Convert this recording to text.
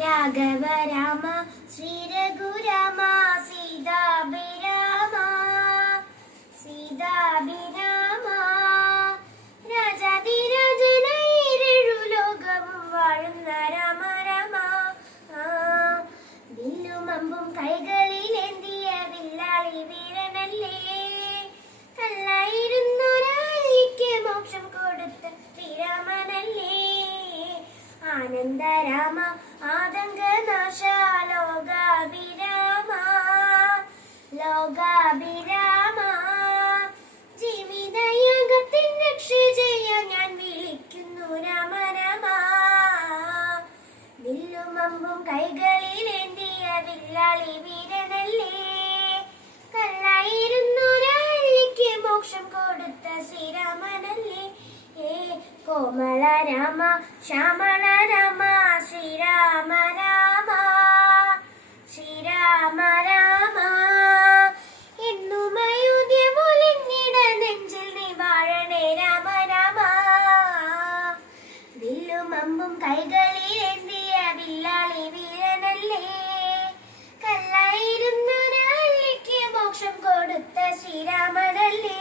രാഘവ രാമ ശ്രീരഘുരാമ ആനന്ദരാമ ആതങ്കനാശ ലോകാഭിരാമ ലോകാഭിരാമ. ജീവിതയാഗത്തിൻ രക്ഷ ചെയ്യാൻ ഞാൻ വിളിക്കുന്നു രാമ രാമ. വില്ലും അമ്പും കൈകളിലേന്തിയ വില്ലാളി വീരനല്ലേ? കല്ലായിരുന്നു മോക്ഷം കൊടുത്ത ശ്രീരാമനല്ലേ ഏ കോമള രാമ ശ്യാമള രാമ ശ്രീരാമ രാമ ശ്രീരാമ രാമ. എന്നുമയുധ്യമൊലിഞ്ഞിട നെഞ്ചിൽ നീ വാഴണേ രാമ രാമ. വില്ലും അമ്പും കൈകളിൽ എന്തിയ വില്ലാളി വീരനല്ലേ? കല്ലായിരുന്നൊരല്ലിക്ക് മോക്ഷം കൊടുത്ത ശ്രീരാമനല്ലേ?